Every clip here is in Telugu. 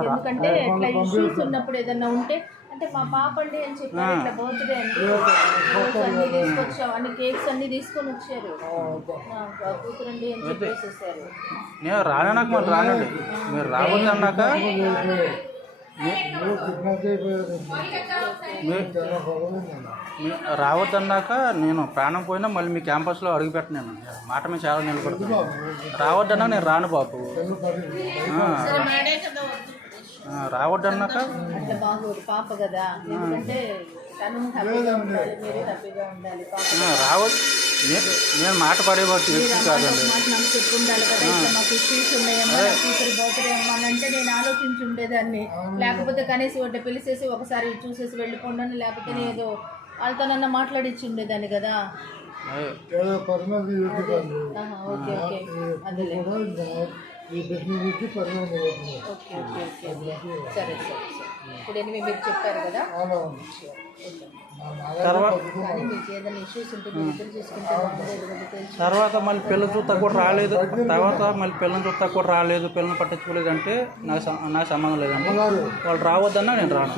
ఎందుకంటే ఇట్లా ఇష్యూస్ ఉన్నప్పుడు ఏదన్నా ఉంటే అంటే మా పాప అండి అని చెప్పారు ఇట్లా బర్త్డే అండి రోజు అన్ని తీసుకొచ్చాం అన్ని కేక్స్ అన్ని తీసుకొని వచ్చారు కూతురండి అని చెప్పేసేసారు. నేను రానన్నాక మళ్ళీ రానండి, మీరు రావద్దు అన్నాక రావద్దన్నాక నేను ప్రాణం పోయినా మళ్ళీ మీ క్యాంపస్లో అడుగు పెట్టినాను. మాట మీద చాలా నిలబడుతున్నాను. రావద్దన్నా నేను రాను బాబు. రావద్దన్నాక అంటే బాగోదు పాప కదా, ఎందుకంటే తను హ్యాపీగా ఉండాలి, మీరు హ్యాపీగా ఉండాలి. రావద్దు నేను మాట పడేవాడు కాదండి. మాట నాకు చెప్పు ఉండాలి కదా, ఇట్లా మాకు ఇష్యూస్ ఉన్నాయమ్మా నా కూతురు బర్త్డే అమ్మా అని అంటే నేను ఆలోచించి ఉండేదాన్ని. లేకపోతే కనీసం ఒకటి పిలిచేసి ఒకసారి చూసేసి వెళ్ళిపోండి, లేకపోతే ఏదో వాళ్ళతోనన్నా మాట్లాడిచ్చి ఉండేదాన్ని కదా. ఓకే ఓకే అదేలే ఓకే ఓకే ఓకే సరే సరే ఇప్పుడు ఎనిమిది మీరు చెప్పారు కదా. కానీ మీకు ఏదైనా ఇష్యూస్ ఉంటే మీరు ఇద్దరు చూసుకుంటే బాగుండేది కదా తెలుసు. తర్వాత మళ్ళీ పిల్లలు చూస్తా కూడా రాలేదు, తర్వాత మళ్ళీ పిల్లలు చూస్తా కూడా రాలేదు, పిల్లల్ని పట్టించుకోలేదు అంటే నాకు సంబంధం లేదండి. వాళ్ళు రావద్దన్నా నేను రాను.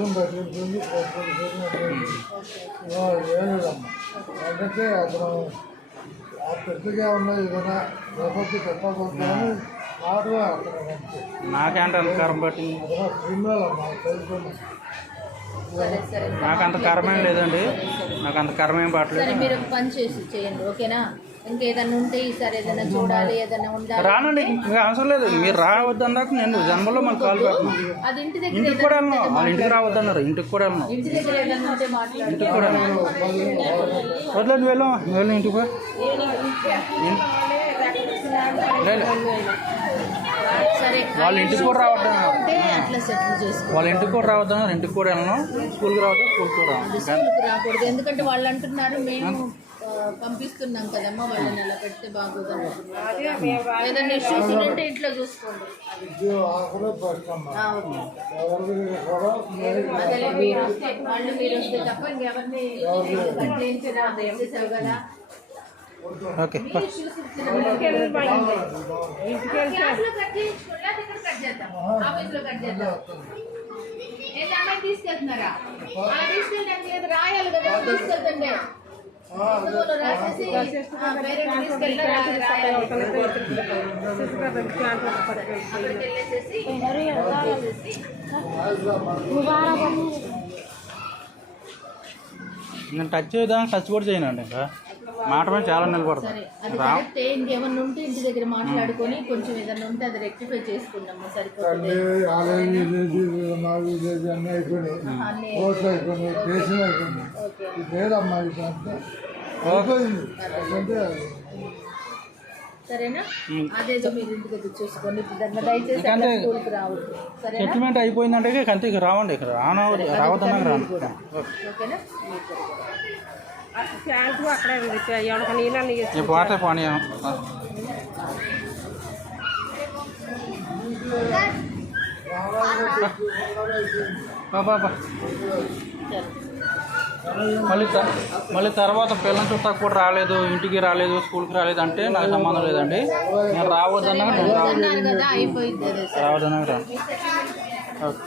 నాకేంటే అలంకారం బట్టి నాకు అంత కర్మేం లేదండి, నాకు అంత కర్మేం పట్టలేదు. మీరు ఒక పని చేయండి ఓకేనా. ఇంకేదన్నా ఉంటే ఈసారి ఏదైనా చూడాలి ఏదైనా ఉండాలి రానండి, ఇంకా అవసరం లేదు. మీరు రావద్దన్నాక నేను జన్మలో మళ్ళీ కాల్ పెట్టను. అది ఇంటికి కూడా వెళ్ళను, వాళ్ళ ఇంటికి రావద్దన్నారు, ఇంటికి కూడా వెళ్ళను, ఇంటి దగ్గర ఏదన్నా ఉంటే మాట్లాడు. ఇంటికి కూడా వెళ్ళను. వదిలేదు వెళ్ళాం ఇంటికి సరే వాళ్ళ ఇంటికి కూడా రావద్దన్నారు, అట్లా సెటిల్ చేసుకో. వాళ్ళ ఇంటికి కూడా రావద్దన్నారు, ఇంటికి కూడా వెళ్ళను. స్కూల్కి రావద్దు, స్కూల్కి కూడా స్కూల్కి రాకూడదు ఎందుకంటే వాళ్ళు అంటున్నారు మేము పంపిస్తున్నాం కదమ్మా వాళ్ళని అలా పెడితే బాగోదు అంటున్నారు. ఏదైనా ఇష్యూస్ ఉంటే ఇంట్లో చూసుకోండి. అదే మీరు వస్తే తప్ప ఇంకెవరిని కంప్లైంట్ చేసావు కదా. ఓకే తీసుకెళ్తున్నారా తీసుకెళ్ళడానికి లేదు రాయాలి కదా తీసుకెళ్తండి రాసేసి నేను టచ్ చేద్దాం, టచ్ కూడా చేయనండి. ఇంకా మాట మీద చాలా నిలబడతాను. ఇంకేమన్నా ఉంటే ఇంటి దగ్గర మాట్లాడుకొని కొంచెం ఏదన్నా ఉంటే అది రెక్టిఫై చేసుకున్నాము సరిపోతుంది. సరేనా అదేదో మీరు ఇంటి దగ్గర చూసుకోండి. దయచేసి స్కూల్కి రావద్దు సరేనా. సెటిల్మెంట్ అయిపోయిందంటే అంతే, ఇక రావండి, ఇక్కడ రావద్దన్నా రాను. ఓకేనా పాటే పానీ మళ్ళీ తర్వాత పిల్లల చుట్టూ కూడా రాలేదు, ఇంటికి రాలేదు, స్కూల్కి రాలేదు అంటే నాకు సంబంధం లేదండి. నేను రావద్దన్నా రావద్దన్నా రాను. ఓకే.